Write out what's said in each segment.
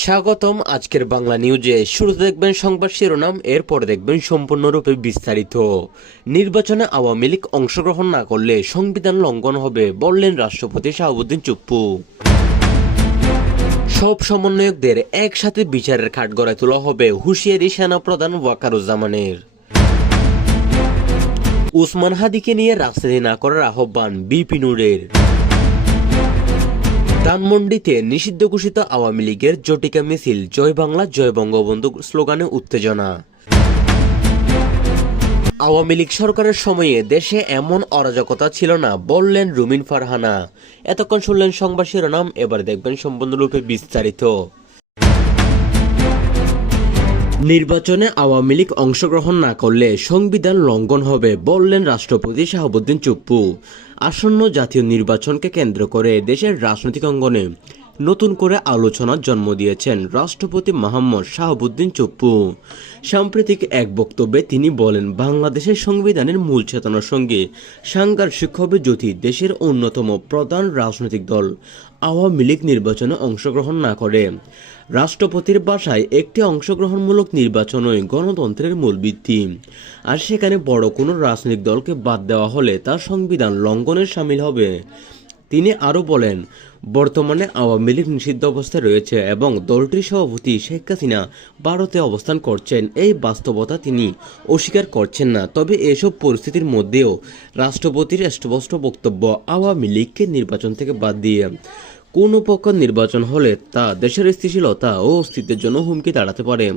স্বাগতম আজকের বাংলা নিউজে। শুরুতে দেখবেন সংবাদ শিরোনাম, এরপর দেখবেন সম্পূর্ণরূপে বিস্তারিত। নির্বাচনে আওয়ামী লীগ অংশগ্রহণ না করলে সংবিধান লঙ্ঘন হবে বললেন রাষ্ট্রপতি শাহাবুদ্দিন চুপ্পু। সব সমন্বয়কদের একসাথে বিচারের কাঠগড়ায় তোলা হবে হুঁশিয়ারি সেনাপ্রধান ওয়াকারুজ্জামানের। উসমান হাদিকে নিয়ে রাজনীতি না করার আহ্বান বিপিনুরের। ধানমন্ডিতে নিষিদ্ধ ঘোষিত আওয়ামী লীগের জটিকা মিছিল, জয় বাংলা, জয় বঙ্গবন্ধু স্লোগানে উত্তেজনা। আওয়ামী লীগ সরকারের সময়ে দেশে এমন অরাজকতা ছিল না, বললেন রুমিন ফারহানা। এতক্ষণ শুনলেন সংবাদ শিরোনাম, এবার দেখবেন সম্পূর্ণরূপে বিস্তারিত। নির্বাচনে আওয়ামী লীগ অংশগ্রহণ না করলে সংবিধান লঙ্ঘন হবে, বললেন রাষ্ট্রপতি শাহাবুদ্দিন চুপ্পু। আসন্ন জাতীয় নির্বাচনকে কেন্দ্র করে দেশের রাজনৈতিক অঙ্গনে নতুন করে আলোচনার জন্ম দিয়েছেন রাষ্ট্রপতি মোহাম্মদ শাহাবুদ্দিন চুপ্পু। সাম্প্রতিক এক বক্তব্যে তিনি বলেন, বাংলাদেশের সংবিধানের মূল চেতনার সঙ্গে সাংঘর্ষিক হবে যদি দেশের অন্যতম প্রধান রাজনৈতিক দল আওয়ামী লীগ নির্বাচনে অংশগ্রহণ না করে, রাষ্ট্রপতির বাসায় একটি অংশগ্রহণমূলক নির্বাচনই গণতন্ত্রের মূল ভিত্তি। আর সেখানে বড় কোনো রাজনৈতিক দলকে বাদ দেওয়া হলে তার সংবিধান লঙ্ঘনের সামিল হবে। তিনি আরও বলেন বর্তমানে আওয়ামী লীগ নিষিদ্ধ অবস্থায় রয়েছে এবং দলটির সভাপতি শেখ হাসিনা ভারতে অবস্থান করছেন। এই বাস্তবতা তিনি অস্বীকার করছেন না। তবে এসব পরিস্থিতির মধ্যেও রাষ্ট্রপতির স্পষ্ট বক্তব্য আওয়ামী লীগকে নির্বাচন থেকে বাদ দিয়ে কোনো পক্ষ নির্বাচন হলে তা দেশের স্থিতিশীলতা ও অস্তিত্বের জন্য হুমকি দাঁড়াতে পারে।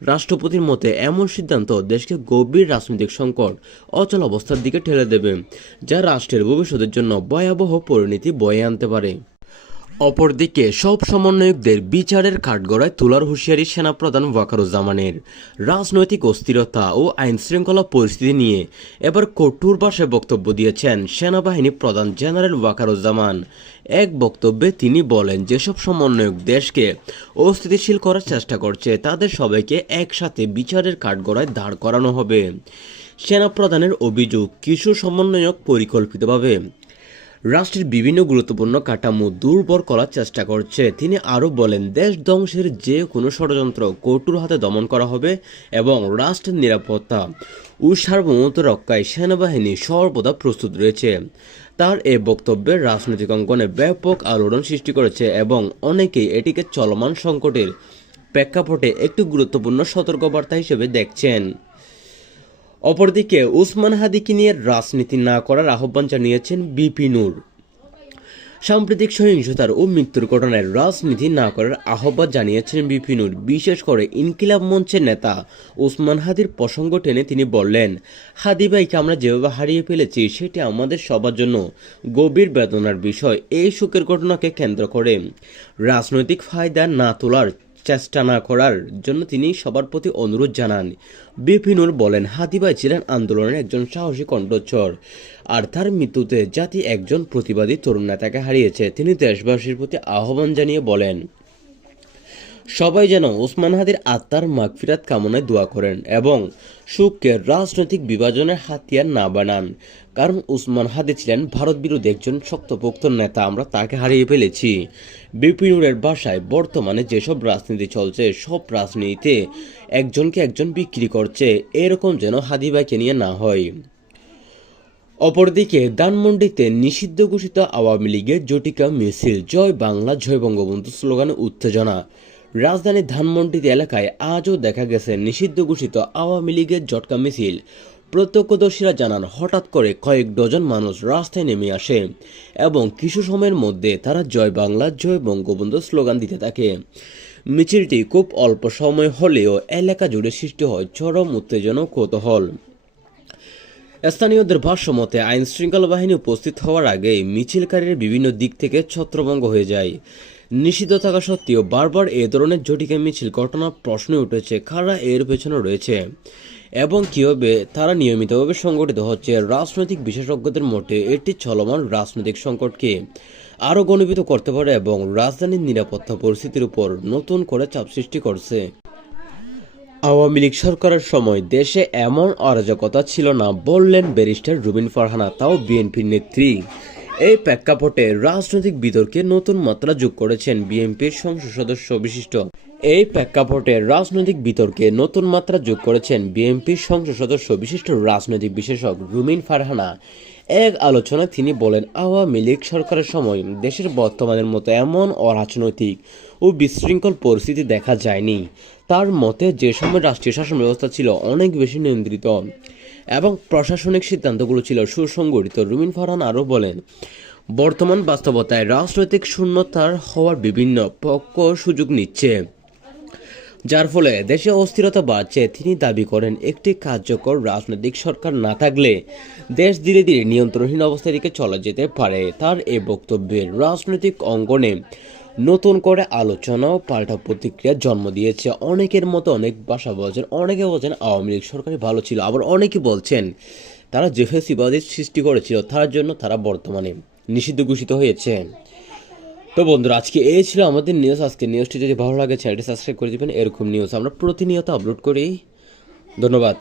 রাষ্ট্রপতির মতে, এমন সিদ্ধান্ত দেশকে গভীর রাজনৈতিক সংকট, অচল অবস্থার দিকে ঠেলে দেবে, যা রাষ্ট্রের ভবিষ্যতের জন্য ভয়াবহ পরিণতি বয়ে আনতে পারে। অপরদিকে, সব সমন্বয়কদের বিচারের কাঠগড়ায় তোলার হুঁশিয়ারি সেনাপ্রধান ওয়াকারুজ্জামানের। রাজনৈতিক অস্থিরতা ও আইন শৃঙ্খলা পরিস্থিতি নিয়ে এবার কঠোর ভাষায় বক্তব্য দিয়েছেন সেনাবাহিনী প্রধান জেনারেল ওয়াকারুজ্জামান। এক বক্তব্যে তিনি বলেন, যেসব সমন্বয়ক দেশকে অস্থিতিশীল করার চেষ্টা করছে, তাদের সবাইকে একসাথে বিচারের কাঠগড়ায় দাঁড় করানো হবে। সেনাপ্রধানের অভিযোগ কিছু সমন্বয়ক পরিকল্পিতভাবে রাষ্ট্রের বিভিন্ন গুরুত্বপূর্ণ কাঠামো দুর্বল করার চেষ্টা করছে। তিনি আরও বলেন, দেশ ধ্বংসের যে কোনো ষড়যন্ত্র কঠোর হাতে দমন করা হবে এবং রাষ্ট্রের নিরাপত্তা ও সার্বভৌমত্ব রক্ষায় সেনাবাহিনী সর্বদা প্রস্তুত রয়েছে। তার এ বক্তব্যে রাজনৈতিক অঙ্গনে ব্যাপক আলোড়ন সৃষ্টি করেছে এবং অনেকেই এটিকে চলমান সংকটের প্রেক্ষাপটে একটি গুরুত্বপূর্ণ সতর্কবার্তা হিসেবে দেখছেন। অপরদিকে উসমান হাদিকে নিয়ে রাজনীতি না করার আহ্বান জানিয়েছেন বিপি নূর। সাম্প্রতিক সহিংসতার ও মৃত্যুর ঘটনায় রাজনীতি না করার আহ্বান জানিয়েছেন বিপিনুর বিশেষ করে ইনকিলাব মঞ্চের নেতা ওসমান হাদির প্রসঙ্গ টেনে তিনি বললেন হাদি ভাইকে আমরা যেভাবে হারিয়ে ফেলেছি, সেটি আমাদের সবার জন্য গভীর বেদনার বিষয়। এই শোকের ঘটনাকে কেন্দ্র করে রাজনৈতিক ফায়দা না তোলার চেষ্টা না করার জন্য তিনি সবার প্রতি অনুরোধ জানান। বিপিনুর বলেন, হাতিবাই ছিলেন আন্দোলনের একজন সাহসী কণ্ঠস্বর আর তার মৃত্যুতে জাতি একজন প্রতিবাদী তরুণ নেতাকে হারিয়েছে। তিনি দেশবাসীর প্রতি আহ্বান জানিয়ে বলেন সবাই যেন ওসমান হাদির আত্মার মাগফিরাত কামনায় দোয়া করেন এবং সুখকে রাজনৈতিক বিভাজনের হাতিয়ার না বানান। কারণ উসমান হাদি ছিলেন ভারত বিরোধী একজন শক্তপোক্ত নেতা, আমরা তাকে হারিয়ে ফেলেছি। বিপিনুরের বাসায় বর্তমানে যেসব রাজনীতি চলছে, সব রাজনীতিতে একজনকে একজন বিক্রি করছে, এরকম যেন হাদিবাইকে নিয়ে না হয়। অপরদিকে ধানমন্ডিতে নিষিদ্ধ ঘোষিত আওয়ামী লীগের জটিকা মিছিল, জয় বাংলা, জয় বঙ্গবন্ধু স্লোগানে উত্তেজনা। রাজধানীর ধানমন্ডিতে এলাকায় আজও দেখা গেছে নিষিদ্ধ ঘোষিত আওয়ামী লীগের জটকা মিছিল। প্রত্যক্ষদর্শীরা জানান, হঠাৎ করে কয়েক ডজন মানুষ রাস্তায় নেমে আসে এবং কিছু সময়ের মধ্যে তারা জয় বাংলা, জয় বঙ্গবন্ধু স্লোগান দিতে থাকে। মিছিলটি খুব অল্প সময় হলেও এলাকা জুড়ে সৃষ্টি হয় চরম উত্তেজনা কৌতূহল। স্থানীয়দের ভাষ্যমতে আইন শৃঙ্খলা বাহিনী উপস্থিত হওয়ার আগেই মিছিলকারীর বিভিন্ন দিক থেকে ছত্রভঙ্গ হয়ে যায়। নিষিদ্ধ থাকা সত্ত্বেও বারবার এ ধরনের ঝটিকা মিছিল ঘটনার প্রশ্ন উঠেছে, কারা এর পেছনে রয়েছে এবং কীভাবে তারা নিয়মিতভাবে সংগঠিত হচ্ছে। রাজনৈতিক বিশেষজ্ঞদের মতে, এটি চলমান রাজনৈতিক সংকটকে আরও গণিত করতে পারে এবং রাজধানীর নিরাপত্তা পরিস্থিতির উপর নতুন করে চাপ সৃষ্টি করছে। আওয়ামী লীগ সরকারের সময় দেশে এমন অরাজকতা ছিল না, বললেন ব্যারিস্টার রুবিন ফারহানা, তাও বিএনপির নেত্রী। এই প্রেক্ষাপটে রাজনৈতিক বিতর্কে নতুন মাত্রা যোগ করেছেন বিএনপির সংসদ সদস্য বিশিষ্ট। এই প্রেক্ষাপটে রাজনৈতিক বিতর্কে নতুন মাত্রা যোগ করেছেন বিএনপির সংসদ সদস্য বিশিষ্ট রাজনৈতিক বিশেষজ্ঞ রুমিন ফারহানা। এক আলোচনায় তিনি বলেন, আওয়ামী লীগ সরকারের সময় দেশের বর্তমানের মতো এমন অরাজনৈতিক ও বিশৃঙ্খল পরিস্থিতি দেখা যায়নি। তার মতে, যে সময় রাষ্ট্রীয় শাসন ব্যবস্থা ছিল অনেক বেশি নিয়ন্ত্রিত। এবং প্রশাসনিক সিদ্ধান্তগুলো ছিল সুসংগঠিত। রুমিন ফারহান আরও বলেন, বর্তমান বাস্তবতায় রাজনৈতিক শূন্যতার হওয়ার বিভিন্ন পক্ষ সুযোগ নিচ্ছে। যার ফলে দেশে অস্থিরতা বাড়ছে। তিনি দাবি করেন, একটি কার্যকর রাজনৈতিক সরকার না থাকলে দেশ ধীরে ধীরে নিয়ন্ত্রণহীন অবস্থার দিকে চলে যেতে পারে। তার এ বক্তব্যের রাজনৈতিক অঙ্গনে নতুন করে আলোচনা ও পাল্টা প্রতিক্রিয়া জন্ম দিয়েছে। অনেকের মতো অনেক ভাষা বলছেন, অনেকে বলছেন আওয়ামী লীগ সরকারই ভালো ছিল। আবার অনেকে বলছেন, তারা যে ফেসিবাদের সৃষ্টি করেছিল, তার জন্য তারা বর্তমানে নিষিদ্ধ ঘোষিত হয়েছে। তো বন্ধুরা, আজকে এই ছিল আমাদের নিউজ আজকে নিউজটি যদি ভালো লাগে চ্যানেলটি সাবস্ক্রাইব করে দিবেন, এরকম নিউজ আমরা প্রতিনিয়ত আপলোড করি। ধন্যবাদ।